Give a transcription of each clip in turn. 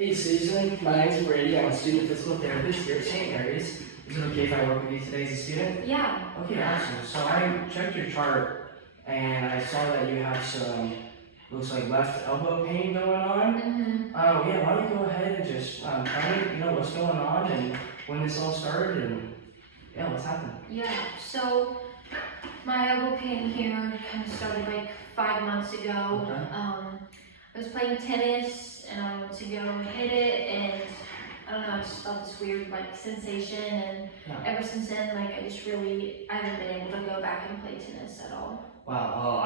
Hey Susan, my name's Brady. I'm a student physical therapist here at St. Mary's. Is it okay if I work with you today as a student? Yeah. Okay, awesome. So I checked your chart and I saw that you have some, looks like left elbow pain going on. Oh yeah, why don't you go ahead and just tell me, what's going on and when this all started and yeah, what's happening? Yeah, so my elbow pain here kind of started like 5 months ago. Okay. I was playing tennis and I went to go hit it and I don't know, I just felt this weird like sensation and ever since then I haven't been able to go back and play tennis at all. Wow, well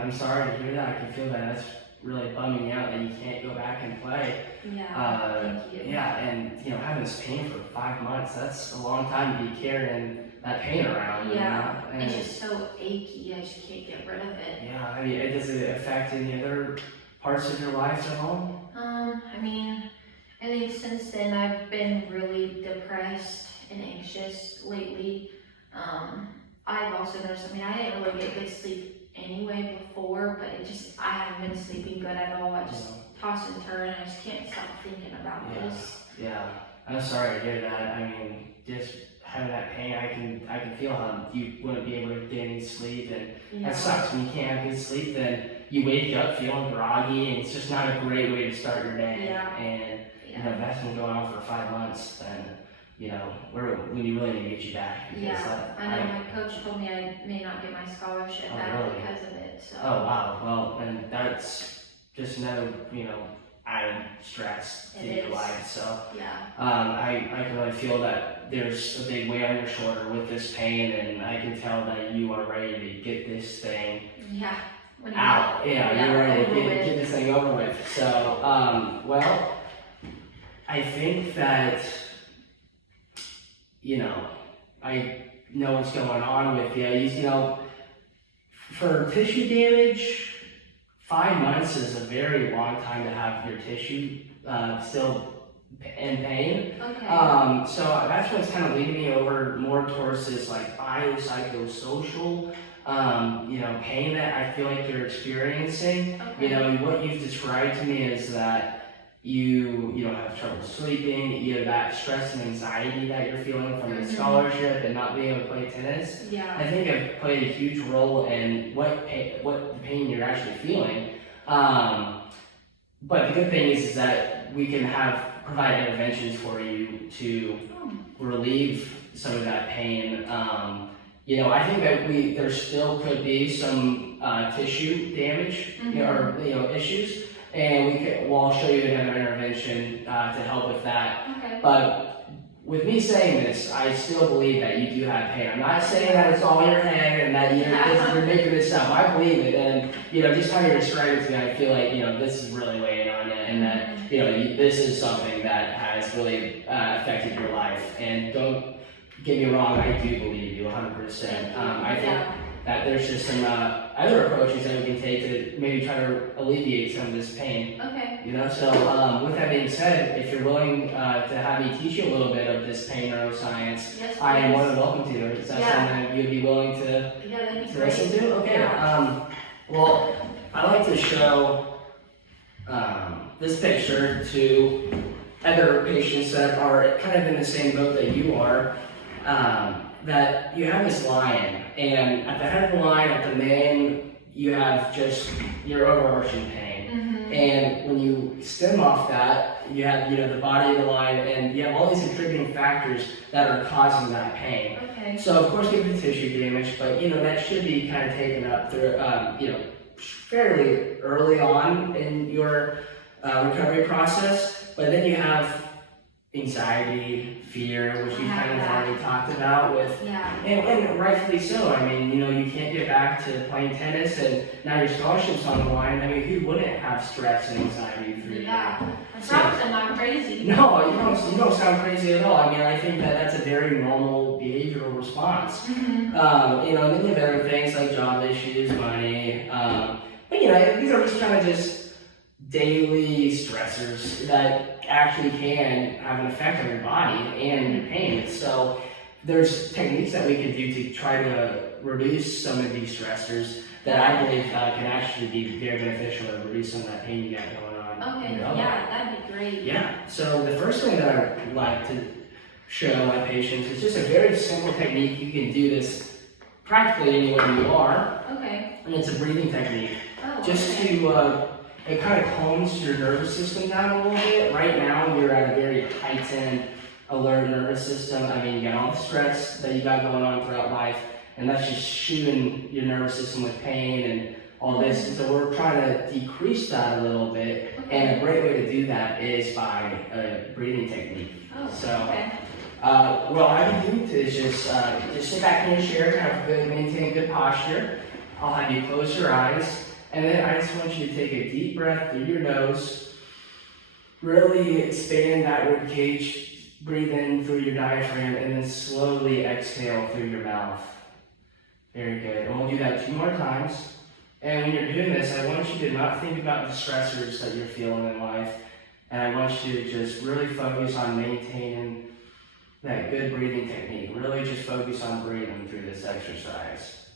I'm sorry to hear that. I can feel that. That's really bumming me out that you can't go back and play. Yeah, thank you. Yeah, and having this pain for 5 months, that's a long time to be carrying that pain around. Yeah, and it's just so achy, I just can't get rid of it. Yeah, I mean, does it affect any other parts of your life at all? I think since then I've been really depressed and anxious lately. I've also noticed, I didn't really get good sleep anyway before, but I haven't been sleeping good at all. I just toss and turn and I just can't stop thinking about this. Yeah, I'm sorry to hear that. I mean, just having that pain, I can feel how you wouldn't be able to get any sleep, and that sucks. When you can't have good sleep, then you wake up feeling groggy, and it's just not a great way to start your day. And if that's been going on for 5 months, then we really need to get you back. I know my coach told me I may not get my scholarship back because of it. So. Oh wow, well, and that's just no, added stress to your life. So I can really feel that there's a big weight on your shoulder with this pain, and I can tell that you are ready to get this thing out. You're ready to get this thing over with. So, well, I think that, I know what's going on with you. For tissue damage, 5 months is a very long time to have your tissue still in pain. Okay. So that's what's kind of leading me over more towards this like biopsychosocial pain that I feel like you're experiencing. Okay. What you've described to me is that you have trouble sleeping, you have that stress and anxiety that you're feeling from the scholarship and not being able to play tennis. I think I've played a huge role in what the pain you're actually feeling. But the good thing is that we can provide interventions for you to relieve some of that pain. I think that there still could be some tissue damage or issues. And I'll show you another intervention to help with that. Okay. But with me saying this, I still believe that you do have pain. I'm not saying that it's all in your head and that you're making this up. I believe it, and just how you're describing it to me, I feel like this is really weighing on it, and that this is something that has really affected your life. And don't get me wrong, I do believe you 100%. I think that there's just some other approaches that we can take to maybe try to alleviate some of this pain. Okay. So with that being said, if you're willing to have me teach you a little bit of this pain neuroscience, I am more than welcome to. Is that something that you'd be willing to listen to? Okay. Well, I like to show this picture to other patients that are kind of in the same boat that you are. That you have this line, and at the head of the line, at the mane, you have just your overarching pain. And when you stem off that, you have the body of the line, and you have all these contributing factors that are causing that pain. Okay. So of course you have the tissue damage, but that should be kind of taken up through fairly early on in your recovery process. But then you have anxiety, fear, which you kind of already talked about with, and rightfully so. You can't get back to playing tennis, and now your scholarship's on the line. Who wouldn't have stress and anxiety through that? I'm not crazy. No, you don't sound crazy at all. I think that that's a very normal behavioral response. And then you have other things like job issues, money, but these are just kind of just daily stressors that actually can have an effect on your body and your pain. So there's techniques that we can do to try to reduce some of these stressors that I believe can actually be very beneficial to reduce some of that pain you got going on. Okay, your elbow. yeah, that'd be great. Yeah, so the first thing that I would like to show my patients is just a very simple technique. You can do this practically anywhere you are. Okay. And it's a breathing technique. Oh, Just okay. to, it kind of calms your nervous system down a little bit. Right now, you're at a very heightened, alert nervous system. I mean, you got all the stress that you got going on throughout life, and that's just shooting your nervous system with pain and all this. And so we're trying to decrease that a little bit. Okay. And a great way to do that is by a breathing technique. Oh, So, okay. what I can do is just sit back in your chair, maintain good posture. I'll have you close your eyes, and then I just want you to take a deep breath through your nose. Really expand that rib cage. Breathe in through your diaphragm, and then slowly exhale through your mouth. Very good. And we'll do that 2 more times. And when you're doing this, I want you to not think about the stressors that you're feeling in life, and I want you to just really focus on maintaining that good breathing technique. Really just focus on breathing through this exercise.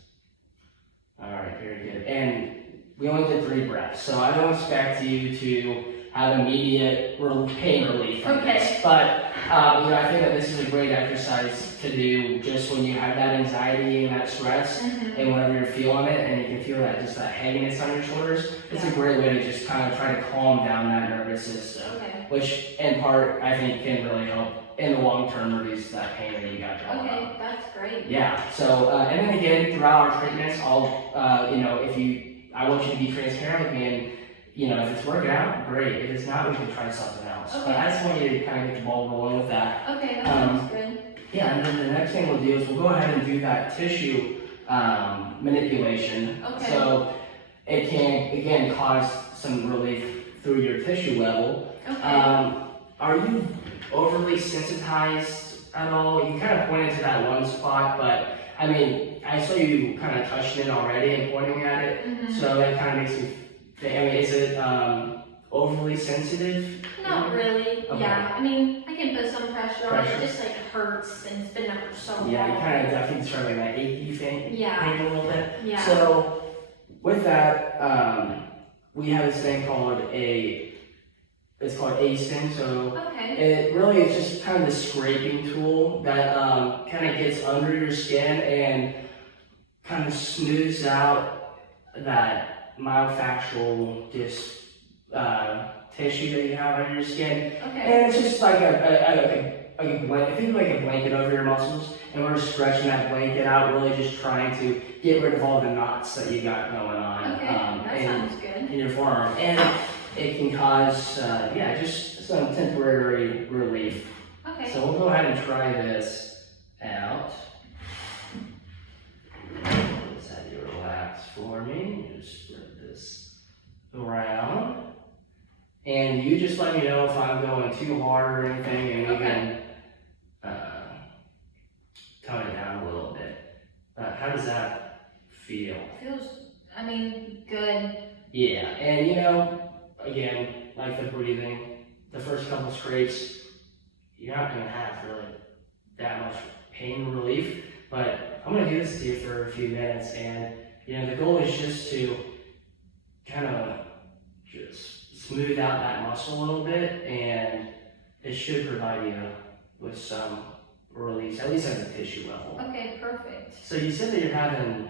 All right, very good. And we only did 3 breaths, so I don't expect you to have immediate pain relief from this. But I think that this is a great exercise to do just when you have that anxiety and that stress, and whenever you're feeling it, and you can feel that just that heaviness on your shoulders. It's a great way to just kind of try to calm down that nervous system, which in part I think can really help in the long term reduce that pain that you got going on. Okay, that's great. Yeah. So and then again, throughout our treatments, I want you to be transparent with me, and if it's working out, great. If it's not, we can try something else. Okay. But I just want you to kind of get the ball rolling with that. Okay, that sounds good. Yeah, and then the next thing we'll do is we'll go ahead and do that tissue manipulation. Okay. So it can, again, cause some relief through your tissue level. Okay. Are you overly sensitized at all? You kind of pointed to that one spot, but I mean, I saw you kind of touching it already and pointing at it, so that kind of makes me think, I mean, is it overly sensitive? Not really. Okay. Yeah. I mean, I can put some pressure on it. Pressure. It just like hurts, and it's been there for so long. Yeah, you kind of, I think, start like that achy thing, pain a little bit. Yeah. So with that, we have this thing called it's called A-stim. So it really is just kind of the scraping tool that kind of gets under your skin and kind of smooths out that myofascial tissue that you have under your skin. And it's just like a blanket, think like a blanket over your muscles, and we're stretching that blanket out, really just trying to get rid of all the knots that you got going on that sounds good. in your forearm. And it can cause, just some temporary relief. Okay. So we'll go ahead and try this out. Just have you relax for me. Just spread this around. And you just let me know if I'm going too hard or anything, and we can tone it down a little bit. How does that feel? Feels, good. Yeah, and again, like the breathing, the first couple scrapes, you're not going to have really that much pain relief, but I'm going to do this to you for a few minutes, and the goal is just to kind of just smooth out that muscle a little bit, and it should provide you with some release, at least at the tissue level. Okay, perfect. So you said that you're having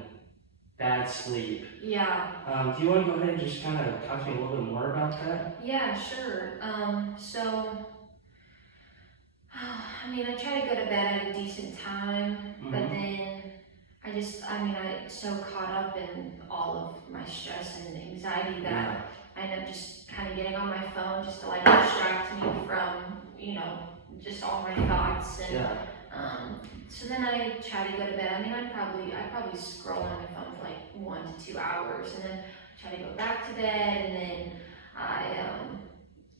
bad sleep. Yeah. Do you want to go ahead and just kind of talk to me a little bit more about that? Yeah, sure. I try to go to bed at a decent time, but then I'm so caught up in all of my stress and anxiety that I end up just kind of getting on my phone just to like distract me from, just all my thoughts. And so then I try to go to bed. I probably scroll on my phone for like 1 to 2 hours, and then try to go back to bed, and then I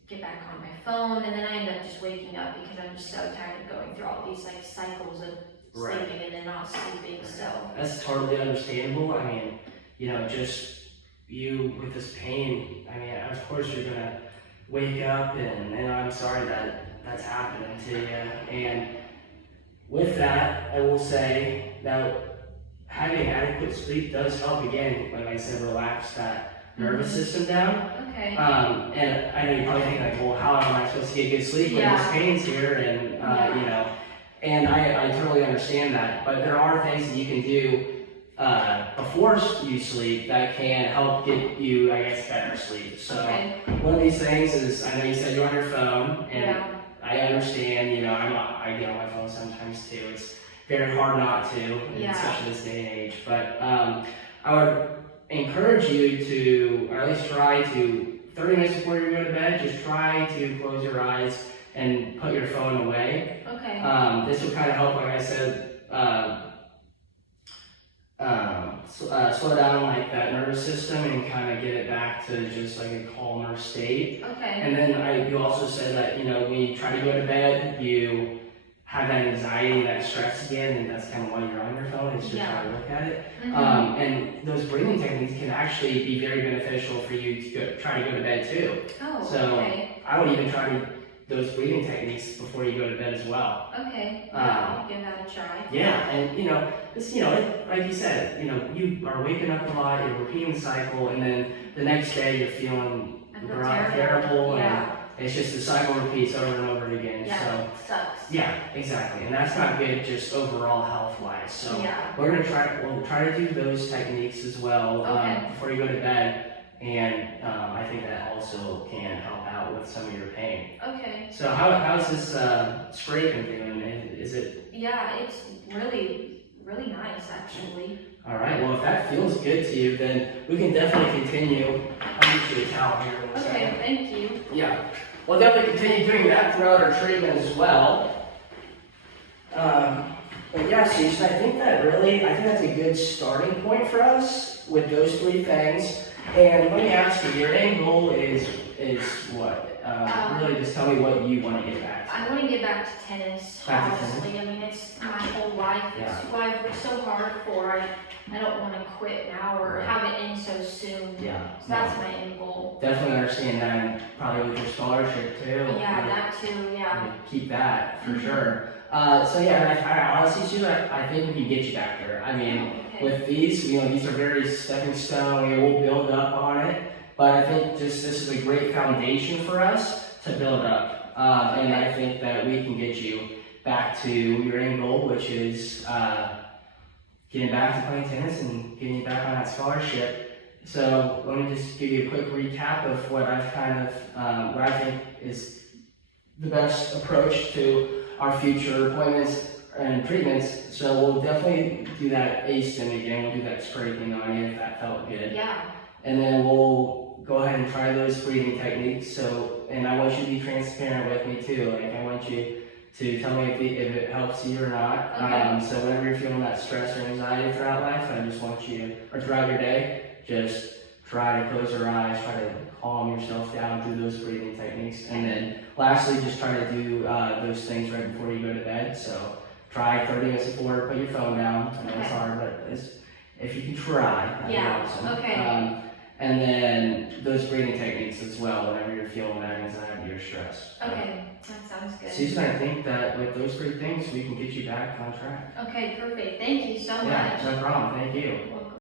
get back on my phone, and then I end up just waking up because I'm just so tired of going through all these like cycles of sleeping and then not sleeping. So that's totally understandable. Just you with this pain. Of course you're gonna wake up, and I'm sorry that that's happening to you. And with that, I will say that having adequate sleep does help, again, like I said, relax that nervous system down. Okay. And I know you're probably thinking like, well, how am I supposed to get good sleep when this pain's here? And, you know, and I totally understand that, but there are things that you can do before you sleep that can help get you, I guess, better sleep. So one of these things is, I know you said you're on your phone, and I understand, you know, I get on my phone sometimes too. It's very hard not to, especially this day and age. But I would encourage you to, or at least try to, 30 minutes before you go to bed, just try to close your eyes and put your phone away. Okay. This will kind of help, like I said, slow down like that nervous system and kind of get it back to just like a calmer state. Okay. And then you also said that, you know, when you try to go to bed, you have that anxiety, that stress again, and that's kind of why you're on your phone, is just try to look at it. And those breathing techniques can actually be very beneficial for you to try to go to bed too. Oh, so I would even try those breathing techniques before you go to bed as well. Okay, I'll give that a try. Yeah, and you know, this, you know, like you said, you know, you are waking up a lot, you're repeating the cycle, and then the next day you're feeling terrible, and it's just the cycle repeats over and over again. So sucks. Yeah, exactly, and that's not good just overall health-wise. So we'll try to do those techniques as well before you go to bed. And I think that also can help out with some of your pain. Okay. So how's this spray been doing? Is it? Yeah, it's really, really nice actually. All right. Well, if that feels good to you, then we can definitely continue. I'll get you a towel here in a second. Okay, thank you. Yeah, we'll definitely continue doing that throughout our treatment as well. But yeah, Susan, I think that's a good starting point for us with those three things. And let me ask you, your end goal is what? Really just tell me what you want to get back to. I want to get back to tennis, honestly. I mean, it's my whole life. It's what I've worked so hard for. I don't want to quit now or have it end so soon. Yeah. So that's my end goal. Definitely understand that, and probably with your scholarship too. Yeah, that too, keep that for sure. So yeah, I honestly, Sue, I think we can get you back there. I mean, with these, you know, these are very stepping stone. We'll build up on it, but I think just this is a great foundation for us to build up. And I think that we can get you back to your end goal, which is getting back to playing tennis and getting you back on that scholarship. So let me just give you a quick recap of what I've kind of, what I think is the best approach to our future appointments and treatments. So we'll definitely do that ASTIM again. We'll do that spray thing on you if that felt good. Yeah. And then we'll go ahead and try those breathing techniques. So, and I want you to be transparent with me too. Like I want you to tell me if it helps you or not. So whenever you're feeling that stress or anxiety throughout life, I just want you, or throughout your day, just try to close your eyes, try to calm yourself down through those breathing techniques. And then lastly, just try to do those things right before you go to bed. So try 30 minutes before, put your phone down. I know it's hard, but if you can try, that'd be awesome. And then those breathing techniques as well, whenever you're feeling that anxiety or stress. Okay, that sounds good. Susan, I think that with those three things, we can get you back on track. Okay, perfect. Thank you so much. Yeah, no problem. Thank you. Well,